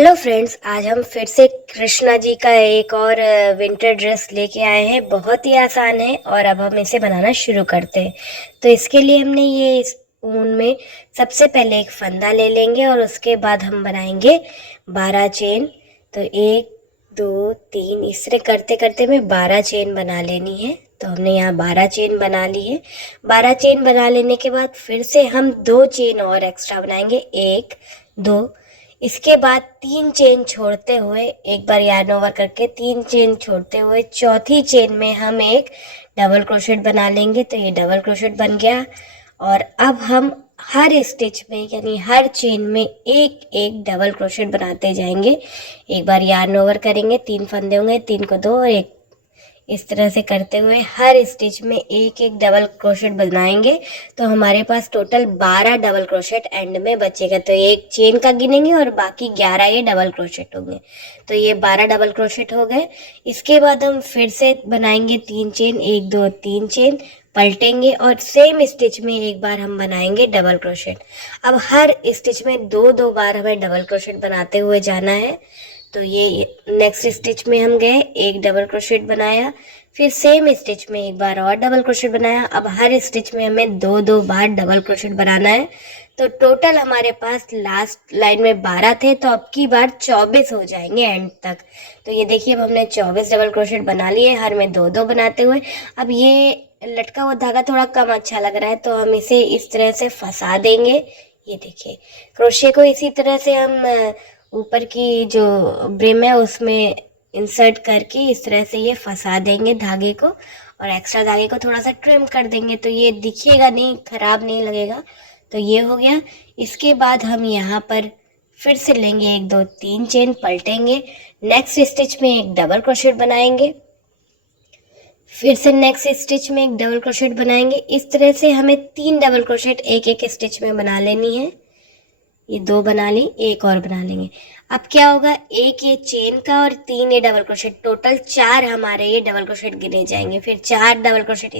Hello friends, आज हम फिर से कृष्णा जी का एक और विंटर ड्रेस लेके आए हैं। बहुत ही आसान है और अब हम इसे बनाना शुरू करते हैं। तो इसके लिए हमने ये इस ऊन में सबसे पहले एक फंदा ले लेंगे और उसके बाद हम बनाएंगे 12 चेन। तो 1 2 3 इस तरह करते करते हमें 12 चेन बना लेनी है। तो हमने यहाँ 12 चेन बना ली है। 12 चेन बना लेने के बाद फिर से हम 2 चेन और एक्स्ट्रा बनाएंगे, 1 2। इसके बाद 3 चेन छोड़ते हुए, एक बार यार्न ओवर करके 3 चेन छोड़ते हुए चौथी चेन में हम एक डबल क्रोशेट बना लेंगे। तो ये डबल क्रोशेट बन गया। और अब हम हर स्टिच में यानी हर चेन में एक एक डबल क्रोशेट बनाते जाएंगे। एक बार यार्न ओवर करेंगे, 3 फंदे होंगे, 3 को 2 और 1, इस तरह से करते हुए हर स्टिच में एक एक डबल क्रोशेट बनाएंगे। तो हमारे पास टोटल 12 डबल क्रोशेट एंड में बचेगा। तो एक चेन का गिनेंगे और बाकी 11 ये डबल क्रोशेट होंगे। तो ये 12 डबल क्रोशेट हो गए। इसके बाद हम फिर से बनाएंगे 3 चेन, 1 2 3 चेन, पलटेंगे और सेम स्टिच में एक बार हम बनाएंगे डबल क्रोशेट। अब हर स्टिच में 2 बार हमें डबल क्रोशेट बनाते हुए जाना है। तो ये नेक्स्ट स्टिच में हम गए, एक डबल क्रोशेट बनाया, फिर सेम स्टिच में एक बार और डबल क्रोशेट बनाया। अब हर स्टिच में हमें 2 बार डबल क्रोशेट बनाना है। तो टोटल हमारे पास लास्ट लाइन में 12 थे, तो अब की बार 24 हो जाएंगे एंड तक। तो ये देखिए, अब हमने 24 डबल क्रोशेट बना लिए, हर में 2 बनाते हुए। अब ये लटका हुआ धागा थोड़ा कम अच्छा लग रहा है, तो हम इसे इस तरह से फंसा देंगे। ये देखिए, क्रोशे को इसी तरह से हम ऊपर की जो ब्रिम है उसमें इंसर्ट करके इस तरह से ये फंसा देंगे धागे को, और एक्स्ट्रा धागे को थोड़ा सा ट्रिम कर देंगे, तो ये दिखिएगा नहीं, खराब नहीं लगेगा। तो ये हो गया। इसके बाद हम यहाँ पर फिर से लेंगे 1 2 3 चेन, पलटेंगे, नेक्स्ट स्टिच में एक डबल क्रोशेट बनाएंगे, फिर से नेक्स्ट स्टिच में एक डबल क्रोशेट बनाएंगे। इस तरह से हमें 3 डबल क्रोशेट एक एक स्टिच में बना लेनी है। ये 2 बना ली, एक और बना लेंगे। अब क्या होगा, एक ये चेन का और 3 ये डबल क्रोशेट, टोटल 4 हमारे ये डबल क्रोशेट गिने जाएंगे। फिर 4 डबल क्रोशेट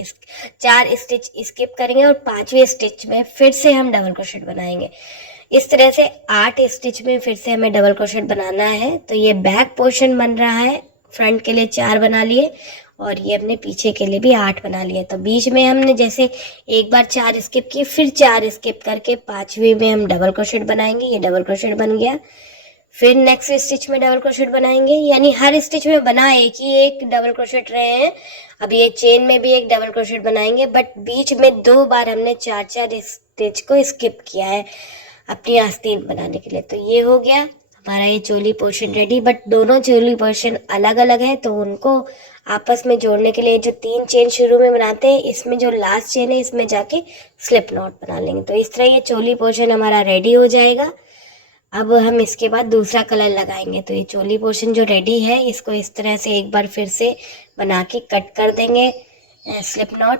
4 स्टिच स्किप करेंगे और 5वें स्टिच में फिर से हम डबल क्रोशेट बनाएंगे। इस तरह से 8 स्टिच में फिर से हमें डबल क्रोशेट बनाना है। तो ये बैक पोर्शन बन रहा है। फ्रंट के लिए 4 बना लिए और ये अपने पीछे के लिए भी 8 बना लिए। तो बीच में हमने जैसे एक बार 4 स्किप किए, फिर 4 स्किप करके 5वीं में हम डबल क्रोशेट बनाएंगे। ये डबल क्रोशेट बन गया। फिर नेक्स्ट स्टिच में डबल क्रोशेट बनाएंगे, यानी हर स्टिच में बना एक डबल क्रोशेट रहे हैं। अब ये चेन में भी एक डबल क्रोशेट बनाएंगे, बट बीच में 2 बार हमने 4 स्टिच को स्किप किया है अपनी आस्तीन बनाने के लिए। तो ये हो गया हमारा ये चोली पोर्शन रेडी। बट दोनों चोली पोर्शन अलग अलग है, तो उनको आपस में जोड़ने के लिए जो 3 चेन शुरू में बनाते हैं, इसमें जो लास्ट चेन है इसमें जाके स्लिप नॉट बना लेंगे। तो इस तरह ये चोली पोर्शन हमारा रेडी हो जाएगा। अब हम इसके बाद दूसरा कलर लगाएंगे। तो ये चोली पोर्शन जो रेडी है, इसको इस तरह से एक बार फिर से बना के कट कर देंगे स्लिप नॉट।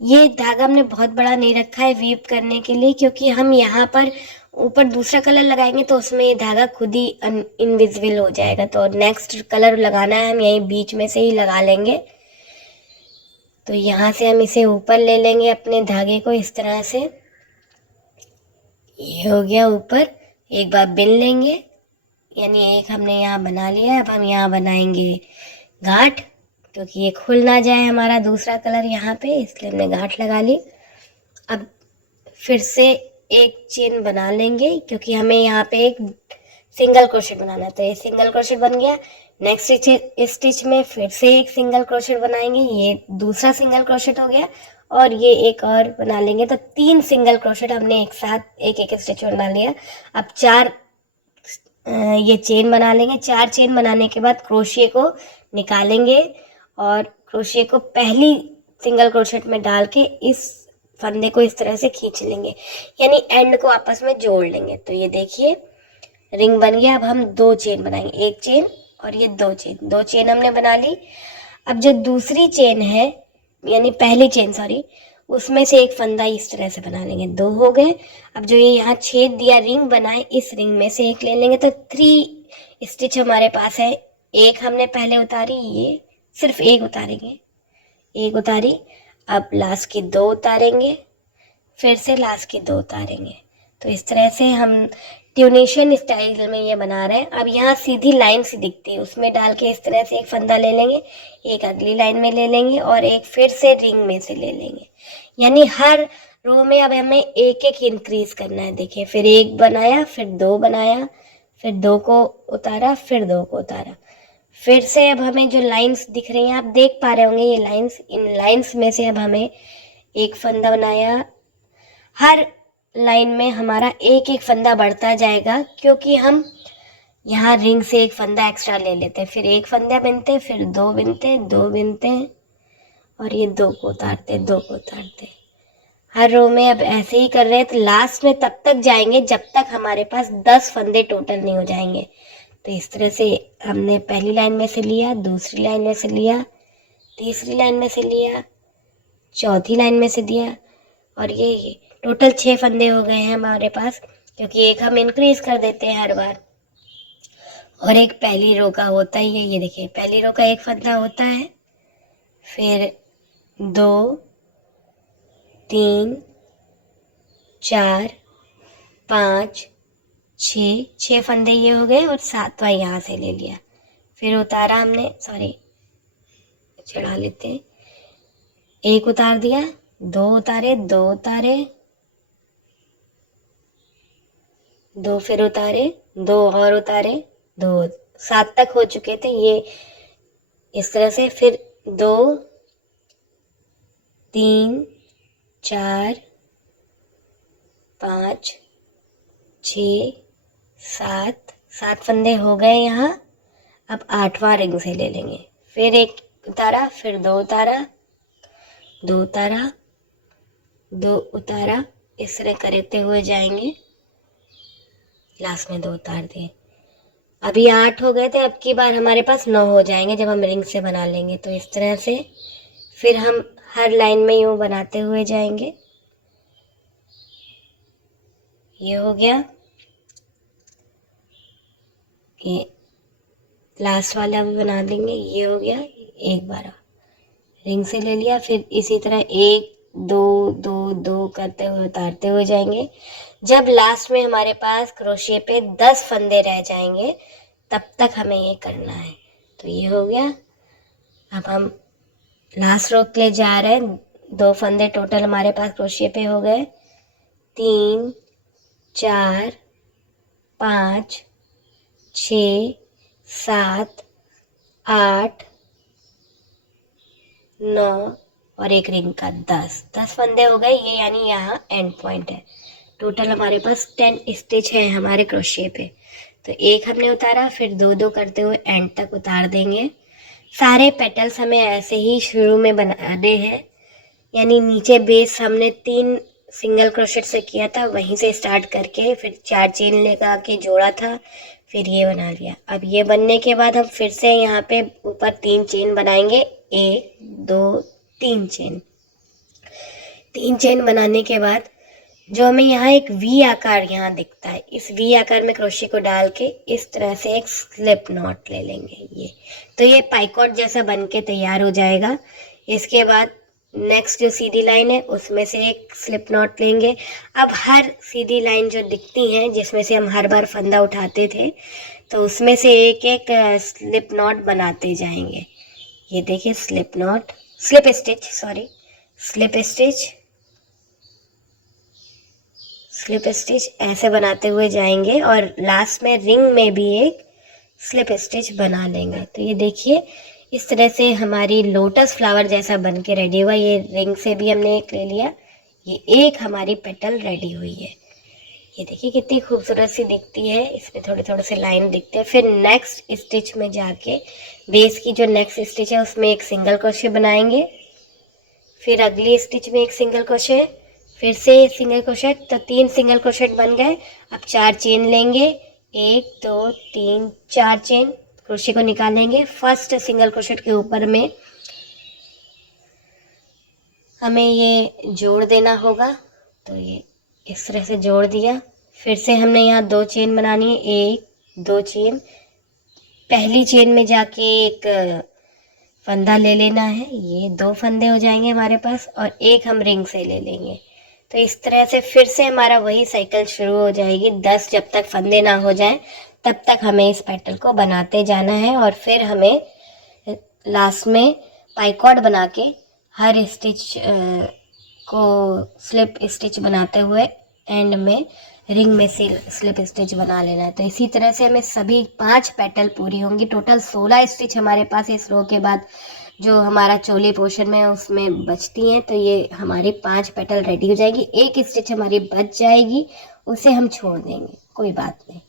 ये धागा हमने बहुत बड़ा नहीं रखा है वीव करने के लिए, क्योंकि हम यहाँ पर ऊपर दूसरा कलर लगाएंगे तो उसमें ये धागा खुद ही इनविजिबल हो जाएगा। तो नेक्स्ट कलर लगाना है, हम यहीं बीच में से ही लगा लेंगे। तो यहाँ से हम इसे ऊपर ले लेंगे अपने धागे को इस तरह से। ये हो गया ऊपर। एक बार बिन लेंगे, यानी एक हमने यहाँ बना लिया है। अब हम यहाँ बनाएंगे गांठ, क्योंकि ये खुल ना जाए हमारा दूसरा कलर यहाँ पे, इसलिए हमने गांठ लगा ली। अब फिर से एक चेन बना लेंगे, क्योंकि हमें यहाँ पे एक सिंगल क्रोशेट बनाना है। तो ये सिंगल क्रोशेट बन गया। नेक्स्ट स्टिच में फिर से एक सिंगल क्रोशेट बनाएंगे, ये दूसरा सिंगल क्रोशेट हो गया। और ये एक और बना लेंगे, तो 3 सिंगल क्रोशेट हमने एक साथ एक एक स्टिच में बना लिया। अब 4 ये चेन बना लेंगे। 4 चेन बनाने के बाद क्रोशिया को निकालेंगे और क्रोशिया को पहली सिंगल क्रोशेट में डाल के इस फंदे को इस तरह से खींच लेंगे, यानी एंड को आपस में जोड़ लेंगे। तो ये देखिए रिंग बन गया। अब हम 2 चेन बनाएंगे, एक चेन और ये 2 चेन हमने बना ली। अब जो दूसरी चेन है, यानी पहली चेन सॉरी, उसमें से एक फंदा इस तरह से बना लेंगे। 2 हो गए। अब जो ये यहाँ छेद दिया रिंग बनाए, इस रिंग में से एक ले लेंगे। तो 3 स्टिच हमारे पास है। एक हमने पहले उतारी, ये सिर्फ एक उतारेंगे, एक उतारी। अब लास्ट की 2 उतारेंगे, फिर से लास्ट की 2 उतारेंगे। तो इस तरह से हम ट्यूनेशियन स्टाइल में ये बना रहे हैं। अब यहाँ सीधी लाइन सी दिखती है, उसमें डाल के इस तरह से एक फंदा ले लेंगे, एक अगली लाइन में ले लेंगे और एक फिर से रिंग में से ले लेंगे। यानी हर रो में अब हमें एक एक इंक्रीज करना है। देखिए, फिर एक बनाया, फिर दो बनाया, फिर दो को उतारा, फिर दो को उतारा, फिर से अब हमें जो लाइंस दिख रही हैं, आप देख पा रहे होंगे ये लाइंस, इन लाइंस में से अब हमें एक फंदा बनाया। हर लाइन में हमारा एक एक फंदा बढ़ता जाएगा, क्योंकि हम यहाँ रिंग से एक फंदा एक्स्ट्रा ले लेते हैं। फिर एक फंदा बिनते, फिर दो बिनते, दो बिनते और ये दो को उतारते, दो को उतारते। हर रो में अब ऐसे ही कर रहे हैं, तो लास्ट में तब तक जाएंगे जब तक हमारे पास 10 फंदे टोटल नहीं हो जाएंगे। तो इस तरह से हमने पहली लाइन में से लिया, दूसरी लाइन में से लिया, तीसरी लाइन में से लिया, चौथी लाइन में से दिया और ये टोटल 6 फंदे हो गए हैं हमारे पास, क्योंकि एक हम इंक्रीज कर देते हैं हर बार। और एक पहली रो का होता ही है, ये देखिए पहली रो का एक फंदा होता है, फिर 2 3 4 5 6 फंदे ये हो गए और 7वां यहाँ से ले लिया। फिर उतारा हमने, सॉरी चढ़ा लेते हैं, एक उतार दिया, दो उतारे, दो उतारे, दो फिर उतारे, दो और उतारे, दो, 7 तक हो चुके थे ये इस तरह से। फिर 2 3 4 5 6 7 फंदे हो गए यहाँ। अब 8वां रिंग से ले लेंगे, फिर एक उतारा, फिर दो उतारा, दो उतारा, दो उतारा, इस तरह करते हुए जाएंगे, लास्ट में दो उतार दिए। अभी 8 हो गए थे, अब की बार हमारे पास 9 हो जाएंगे जब हम रिंग से बना लेंगे। तो इस तरह से फिर हम हर लाइन में यूँ बनाते हुए जाएंगे। ये हो गया, ये लास्ट वाला भी बना देंगे, ये हो गया। एक बार रिंग से ले लिया, फिर इसी तरह 1 2 2 2 करते हुए उतारते हुए जाएंगे। जब लास्ट में हमारे पास क्रोशे पे 10 फंदे रह जाएंगे तब तक हमें ये करना है। तो ये हो गया। अब हम लास्ट रो के लिए जा रहे हैं, 2 फंदे टोटल हमारे पास क्रोशे पे हो गए, 3 4 5 6 7 8 9 और एक रिंग का 10 फंदे हो गए ये, यानी यहाँ एंड पॉइंट है। टोटल हमारे पास 10 स्टिच है हमारे क्रोशे पे। तो एक हमने उतारा, फिर 2 2 करते हुए एंड तक उतार देंगे। सारे पेटल्स हमें ऐसे ही शुरू में बनाने हैं, यानी नीचे बेस हमने 3 सिंगल क्रोशेट से किया था, वहीं से स्टार्ट करके फिर 4 चेन लगा के जोड़ा था, फिर ये बना लिया। अब ये बनने के बाद हम फिर से यहाँ पे ऊपर 3 चेन बनाएंगे, 1 2 3 चेन। 3 चेन बनाने के बाद जो हमें यहाँ एक वी आकार यहाँ दिखता है, इस वी आकार में क्रोशे को डाल के इस तरह से एक स्लिप नॉट ले लेंगे। ये तो ये पाइकॉट जैसा बन के तैयार हो जाएगा। इसके बाद नेक्स्ट जो सीधी लाइन है उसमें से एक स्लिप नॉट लेंगे। अब हर सीधी लाइन जो दिखती हैं जिसमें से हम हर बार फंदा उठाते थे, तो उसमें से एक एक स्लिप नॉट बनाते जाएंगे। ये देखिए slip not, slip stitch, sorry slip stitch, slip stitch ऐसे बनाते हुए जाएंगे और लास्ट में रिंग में भी एक स्लिप स्टिच बना लेंगे। तो ये देखिए इस तरह से हमारी लोटस फ्लावर जैसा बन के रेडी हुआ। ये रिंग से भी हमने एक ले लिया, ये एक हमारी पेटल रेडी हुई है। ये देखिए कितनी खूबसूरत सी दिखती है, इसमें थोड़े थोड़े से लाइन दिखते हैं। फिर नेक्स्ट स्टिच में जाके बेस की जो नेक्स्ट स्टिच है उसमें एक सिंगल क्रोशे बनाएंगे, फिर अगली स्टिच में एक सिंगल क्रोशे, फिर से सिंगल क्रोशेट, तो 3 सिंगल क्रोशेट बन गए। अब 4 चेन लेंगे, 1 2 3 4 चेन, क्रोशे को निकालेंगे। फर्स्ट सिंगल क्रोशेट के ऊपर में हमें ये जोड़ देना होगा, तो ये इस तरह से जोड़ दिया। फिर से हमने यहाँ 2 चेन बनानी है, 1 2 चेन, पहली चेन में जाके एक फंदा ले लेना है, ये 2 फंदे हो जाएंगे हमारे पास और एक हम रिंग से ले लेंगे। तो इस तरह से फिर से हमारा वही साइकिल शुरू हो जाएगी। 10 जब तक फंदे ना हो जाएं तब तक हमें इस पेटल को बनाते जाना है और फिर हमें लास्ट में पाइकॉट बना के हर स्टिच को स्लिप स्टिच बनाते हुए एंड में रिंग में स्लिप स्टिच बना लेना है। तो इसी तरह से हमें सभी 5 पेटल पूरी होंगी। टोटल 16 स्टिच हमारे पास इस रो के बाद जो हमारा चोली पोर्शन में उसमें बचती हैं। तो ये हमारी 5 पेटल रेडी हो जाएगी। एक स्टिच हमारी बच जाएगी, उसे हम छोड़ देंगे, कोई बात नहीं।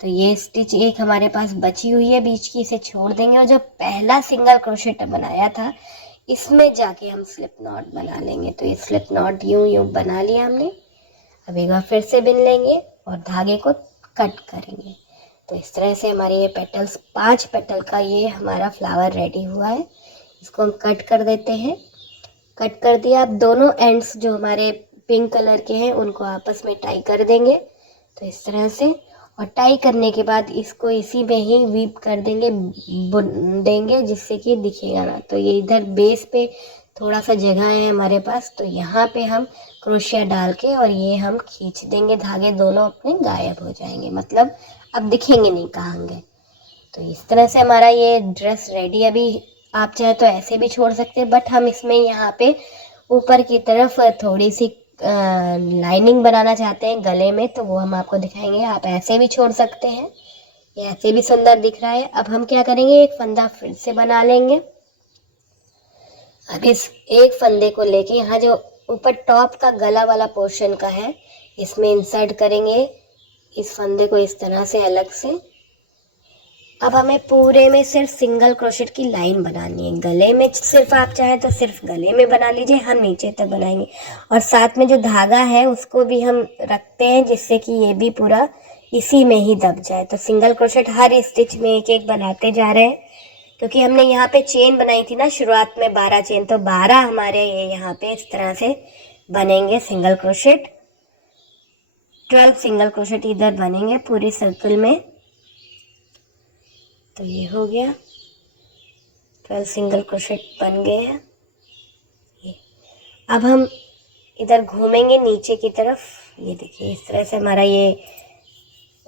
तो ये स्टिच एक हमारे पास बची हुई है बीच की, इसे छोड़ देंगे और जो पहला सिंगल क्रोशेट बनाया था इसमें जाके हम स्लिप नॉट बना लेंगे। तो ये स्लिप नॉट यूं बना लिया हमने। अब एक बार फिर से बिन लेंगे और धागे को कट करेंगे। तो इस तरह से हमारे ये पेटल्स 5 पेटल का ये हमारा फ्लावर रेडी हुआ है। इसको हम कट कर देते हैं। कट कर दिया। अब दोनों एंड्स जो हमारे पिंक कलर के हैं उनको आपस में टाई कर देंगे। तो इस तरह से, और टाई करने के बाद इसको इसी में ही वीप कर देंगे, बुन देंगे, जिससे कि दिखेगा ना। तो ये इधर बेस पे थोड़ा सा जगह है हमारे पास, तो यहाँ पे हम क्रोशिया डाल के और ये हम खींच देंगे। धागे दोनों अपने गायब हो जाएंगे, मतलब अब दिखेंगे नहीं कहाँ गए। तो इस तरह से हमारा ये ड्रेस रेडी। अभी आप चाहे तो ऐसे भी छोड़ सकते हैं, बट हम इसमें यहाँ पे ऊपर की तरफ थोड़ी सी लाइनिंग बनाना चाहते हैं गले में, तो वो हम आपको दिखाएंगे। आप ऐसे भी छोड़ सकते हैं, ये ऐसे भी सुंदर दिख रहा है। अब हम क्या करेंगे, एक फंदा फिर से बना लेंगे। अब इस एक फंदे को लेके यहाँ जो ऊपर टॉप का गला वाला पोर्शन का है इसमें इंसर्ट करेंगे इस फंदे को इस तरह से अलग से। अब हमें पूरे में सिर्फ सिंगल क्रोशेट की लाइन बनानी है। गले में सिर्फ आप चाहें तो सिर्फ गले में बना लीजिए, हम नीचे तक बनाएंगे। और साथ में जो धागा है उसको भी हम रखते हैं जिससे कि ये भी पूरा इसी में ही दब जाए। तो सिंगल क्रोशेट हर स्टिच में एक एक बनाते जा रहे हैं, क्योंकि हमने यहाँ पे चेन बनाई थी ना शुरुआत में 12 चेन, तो 12 हमारे ये यहाँ पे इस तरह से बनेंगे सिंगल क्रोशेट। 12 सिंगल क्रोशेट इधर बनेंगे पूरी सर्कल में। तो ये हो गया, 12 सिंगल क्रोशेट बन गए हैं ये। अब हम इधर घूमेंगे नीचे की तरफ, ये देखिए इस तरह से हमारा ये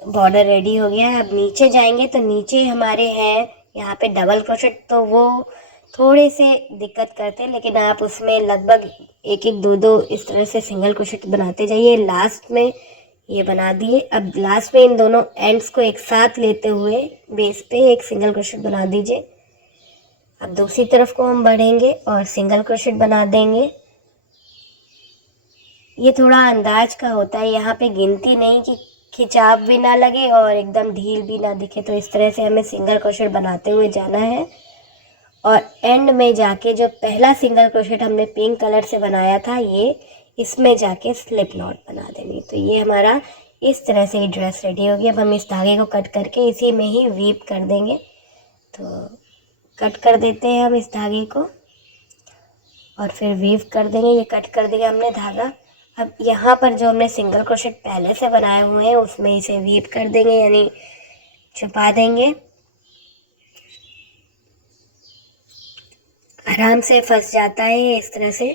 बॉर्डर रेडी हो गया है। अब नीचे जाएंगे तो नीचे हमारे हैं यहाँ पे डबल क्रोशेट, तो वो थोड़े से दिक्कत करते हैं, लेकिन आप उसमें लगभग एक एक दो दो इस तरह से सिंगल क्रोशेट बनाते जाइए। लास्ट में ये बना दिए। अब लास्ट में इन दोनों एंड्स को एक साथ लेते हुए बेस पे एक सिंगल क्रोशेट बना दीजिए। अब दूसरी तरफ को हम बढ़ेंगे और सिंगल क्रोशेट बना देंगे। ये थोड़ा अंदाज का होता है, यहाँ पे गिनती नहीं कि खिंचाव भी ना लगे और एकदम ढील भी ना दिखे। तो इस तरह से हमें सिंगल क्रोशेट बनाते हुए जाना है और एंड में जाके जो पहला सिंगल क्रोशेट हमने पिंक कलर से बनाया था ये इसमें जाके स्लिप नॉट बना देंगे। तो ये हमारा इस तरह से ये ड्रेस रेडी होगी। अब हम इस धागे को कट करके इसी में ही वीप कर देंगे। तो कट कर देते हैं हम इस धागे को और फिर वीव कर देंगे। ये कट कर दिया हमने धागा। अब यहाँ पर जो हमने सिंगल क्रोशेट पहले से बनाए हुए हैं उसमें इसे वीव कर देंगे, यानी छुपा देंगे। आराम से फंस जाता है ये इस तरह से।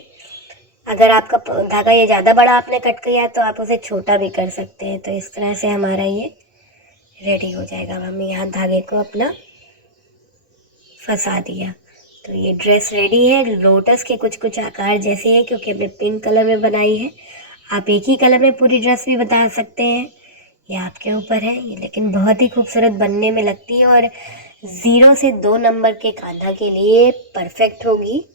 अगर आपका धागा ये ज़्यादा बड़ा आपने कट किया तो आप उसे छोटा भी कर सकते हैं। तो इस तरह से हमारा ये रेडी हो जाएगा। अब हमने यहाँ धागे को अपना फंसा दिया। तो ये ड्रेस रेडी है। लोटस के कुछ कुछ आकार जैसे है, क्योंकि हमने पिंक कलर में बनाई है। आप एक ही कलर में पूरी ड्रेस भी बना सकते हैं, ये आपके ऊपर है ये, लेकिन बहुत ही खूबसूरत बनने में लगती है और 0 से 2 नंबर के कांधा के लिए परफेक्ट होगी।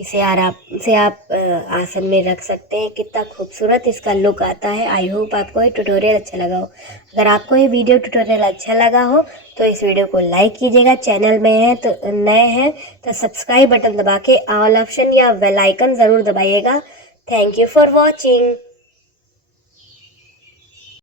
इसे आराम से आप आसन में रख सकते हैं। कितना खूबसूरत इसका लुक आता है। आई होप आपको ये ट्यूटोरियल अच्छा लगा हो। अगर आपको ये वीडियो ट्यूटोरियल अच्छा लगा हो तो इस वीडियो को लाइक कीजिएगा। चैनल में है तो नए हैं तो सब्सक्राइब बटन दबा के ऑल ऑप्शन या बेल आइकन ज़रूर दबाइएगा। Thank you for watching.